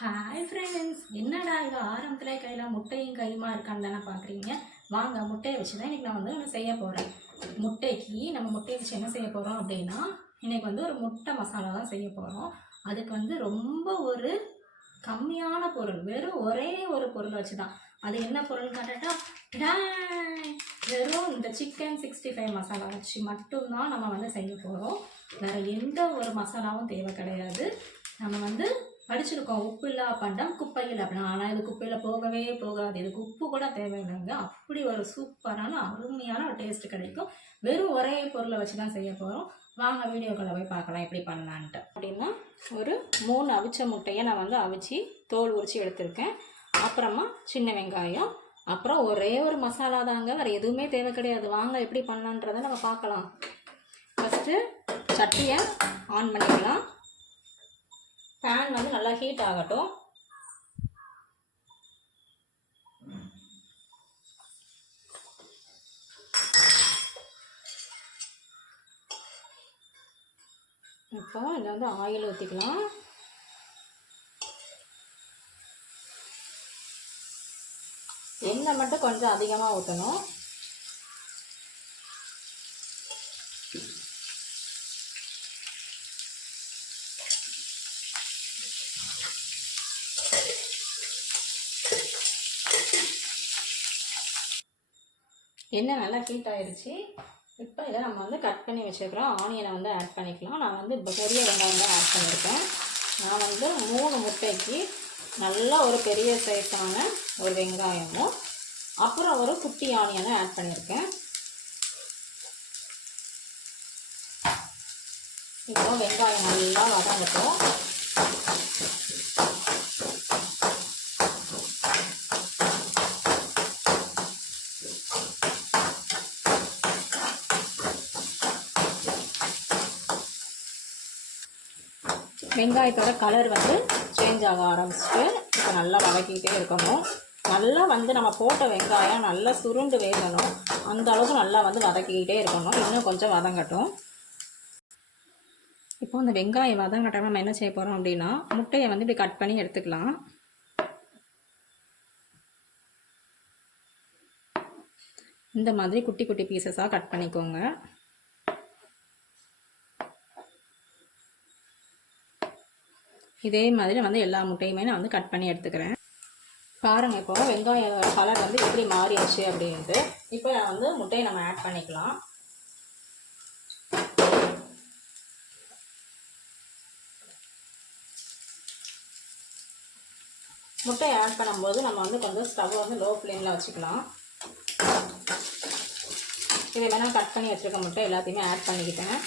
Hi friends என்னடா இது? ஆரம்பத்தில் கையில் முட்டையும் கையுமா இருக்கான்னு தானே பார்க்குறீங்க வாங்க முட்டையை வச்சு தான் இன்றைக்கி நான் வந்து ஒன்று செய்ய போகிறேன் முட்டைக்கு நம்ம முட்டையை வச்சு என்ன செய்ய போகிறோம் அப்படின்னா இன்றைக்கி வந்து ஒரு முட்டை மசாலா தான் செய்ய போகிறோம் அதுக்கு வந்து ரொம்ப ஒரு கம்மியான பொருள் வெறும் ஒரே ஒரு பொருள் வச்சு தான் அது என்ன பொருள் காட்டட்டா வெறும் இந்த சிக்கன் சிக்ஸ்டி ஃபைவ் மசாலா வச்சு மட்டும்தான் நம்ம வந்து செய்ய போகிறோம் வேறு எந்த ஒரு மசாலாவும் தேவை கிடையாது. நம்ம வந்து படிச்சிருக்கோம். உப்பு இல்லை பண்டம் குப்பையில் அப்படின்னா ஆனால் இது குப்பையில் போகவே போகாது. இதுக்கு உப்பு கூட தேவையில்லைங்க. அப்படி ஒரு சூப்பரான அருமையான ஒரு டேஸ்ட் கிடைக்கும். வெறும் ஒரே பொருளை வச்சு தான் செய்ய போகிறோம் வாங்க வீடியோக்களை போய் பார்க்கலாம் எப்படி பண்ணலான்ட்டு. அப்படின்னா ஒரு மூணு அவிச்ச முட்டையை நான் வந்து அவிச்சு தோல் உரித்து எடுத்திருக்கேன். அப்புறமா சின்ன வெங்காயம். அப்புறம் ஒரே ஒரு மசாலா தாங்க. வேறு எதுவுமே தேவை கிடையாது. வாங்க எப்படி பண்ணலான்றதை நம்ம பார்க்கலாம். ஃபஸ்ட்டு சட்டியை ஆன் பண்ணிக்கலாம். பேன் வந்து நல்லா ஹீட் ஆகட்டும். இப்போ இதில் வந்து ஆயில் ஊற்றிக்கலாம் எண்ணெய் மட்டும் கொஞ்சம் அதிகமாக ஊற்றணும் எண்ணெய் நல்லா ஹீட் ஆகிடுச்சி இப்போ இதை நம்ம வந்து கட் பண்ணி வச்சுருக்கிறோம். ஆனியனை வந்து ஆட் பண்ணிக்கலாம். நான் வந்து இப்போ பெரிய வெங்காயம் தான் ஆட் பண்ணியிருக்கேன் நான் வந்து மூணு முட்டைக்கு நல்லா ஒரு பெரிய சைஸான ஒரு வெங்காயமும் அப்புறம் ஒரு குட்டி ஆனியனை ஆட் பண்ணியிருக்கேன் இப்போ வெங்காயம் நல்லா வதங்கட்டும். வெங்காயத்தோட கலர் வந்து சேஞ்ச் ஆக ஆரம்பிச்சிட்டு இப்போ நல்லா வதக்கிக்கிட்டே இருக்கணும். நல்லா வந்து நம்ம போட்ட வெங்காயம் நல்லா சுருண்டு வேகணும். அந்த அளவுக்கு நல்லா வந்து வதக்கிக்கிட்டே இருக்கணும். இன்னும் கொஞ்சம் வதங்கட்டும் இப்போ அந்த வெங்காயம் வதங்கட்டும் நம்ம என்ன செய்ய போகிறோம் அப்படின்னா முட்டையை வந்து இப்படி கட் பண்ணி எடுத்துக்கலாம். இந்த மாதிரி குட்டி குட்டி பீசஸாக கட் பண்ணிக்கோங்க. இதே மாதிரி வந்து எல்லா முட்டையுமே நான் வந்து கட் பண்ணி எடுத்துக்கிறேன். பாருங்கள் இப்போ வெங்காயம் கலர் வந்து எப்படி மாறிடுச்சு அப்படின்ட்டு. இப்போ நான் வந்து முட்டையை நம்ம ஆட் பண்ணிக்கலாம். முட்டையை ஆட் பண்ணும்போது நம்ம வந்து கொஞ்சம் ஸ்டவ் வந்து லோ ஃப்ளேமில் வச்சுக்கலாம். இதை வேணால் கட் பண்ணி வச்சுருக்க முட்டை எல்லாத்தையுமே ஆட் பண்ணிக்கிட்டேன்.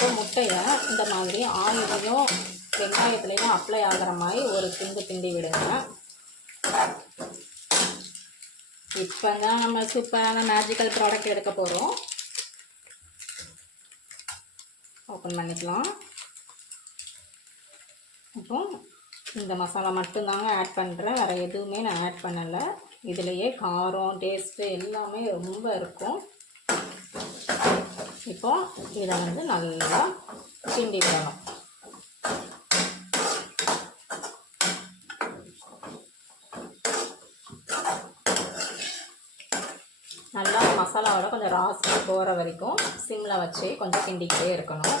இப்போ முட்டையை இந்த மாதிரி ஆயிலையும் வெங்காயத்துலேயும் அப்ளை ஆகிற மாதிரி ஒரு கிண்டு திண்டி விடுங்க. இப்போ தான் நம்ம சூப்பரான மேஜிக்கல் ப்ராடக்ட் எடுக்க போகிறோம் ஓப்பன் பண்ணிக்கலாம். இப்போ இந்த மசாலா மட்டும்தாங்க ஆட் பண்ணுறேன் வேறு எதுவுமே நான் ஆட் பண்ணலை. இதுலேயே காரம் டேஸ்ட்டு எல்லாமே ரொம்ப இருக்கும். இப்போ இதை வந்து நல்லா கிண்டி விடணும் நல்லா மசாலாவோட கொஞ்சம் ராசி போகிற வரைக்கும் சிம்மில் வச்சு கொஞ்சம் கிண்டிக்கிட்டே இருக்கணும்.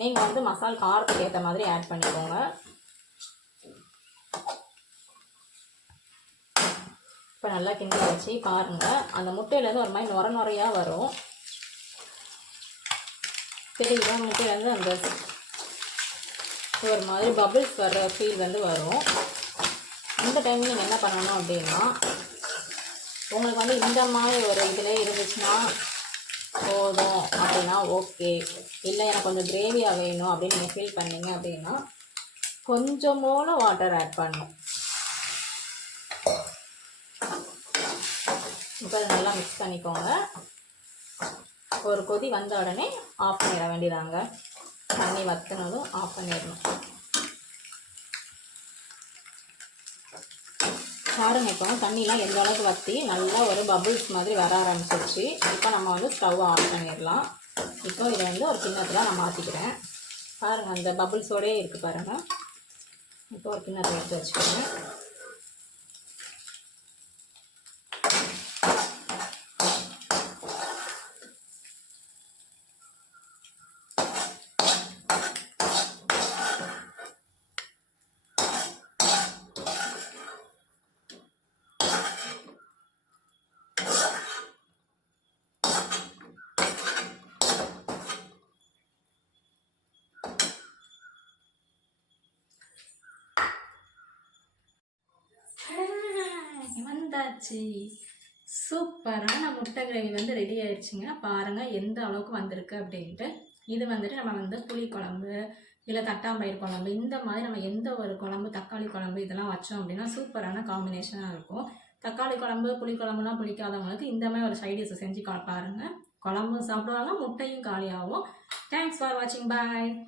நீங்கள் வந்து மசால் காரத்துக்கு ஏற்ற மாதிரி ஆட் பண்ணிக்கோங்க. இப்போ நல்லா கிண்டி வச்சு பாருங்கள் அந்த முட்டையிலேருந்து ஒரு மாதிரி நுர நுறையாக வரும். தெரியுதா வந்து அந்த ஒரு மாதிரி பபிள்ஸ் வர்ற ஃபீல் வந்து வரும். இந்த டைமில் நீங்கள் என்ன பண்ணணும் அப்படின்னா உங்களுக்கு வந்து இந்த மாதிரி ஒரு இதில் இருந்துச்சுன்னா போதும் அப்படின்னா ஓகே இல்லை எனக்கு கொஞ்சம் கிரேவியாக வேணும் அப்படின்னு நீங்கள் ஃபீல் பண்ணீங்க அப்படின்னா கொஞ்சமோட வாட்டர் ஆட் பண்ணும் இப்போ நல்லா மிக்ஸ் பண்ணிக்கோங்க. ஒரு கொதி வந்த உடனே ஆஃப் பண்ணிட வேண்டியதாங்க. தண்ணி வத்தினதும் ஆஃப் பண்ணிடணும். பாருங்க இப்போ தண்ணிலாம் எந்த அளவுக்கு வற்றி நல்லா ஒரு பபுள்ஸ் மாதிரி வர ஆரம்பிச்சிருச்சு. இப்போ நம்ம வந்து ஸ்டவ் ஆஃப் பண்ணிடலாம். இப்போ இதை வந்து ஒரு கிண்ணத்தில் நான் மாற்றிக்கிறேன் பாருங்கள் அந்த பபுள்ஸோடே இருக்குது பாருங்கள் இப்போ ஒரு கிண்ணத்தில் எடுத்து வச்சுக்கோங்க. ஆ, வந்தாச்சு. சூப்பரான முட்டை கிரேவி வந்து ரெடி ஆயிடுச்சுங்க. பாருங்கள் எந்த அளவுக்கு வந்திருக்கு அப்படின்ட்டு. இது வந்துட்டு நம்ம வந்து புளி குழம்பு இல்லை தட்டாம்பயிர் குழம்பு இந்த மாதிரி நம்ம எந்த ஒரு குழம்பு தக்காளி குழம்பு இதெல்லாம் வச்சோம் அப்படின்னா சூப்பரான காம்பினேஷனாக இருக்கும். தக்காளி குழம்பு புளி குழம்புலாம் பிடிக்காதவங்களுக்கு இந்த மாதிரி ஒரு சைடிஷ் செஞ்சு பாருங்கள் பாருங்க. குழம்பும் சாப்பிடுவாங்க முட்டையும் காலியாகும். தேங்க்ஸ் ஃபார் வாட்சிங் பாய்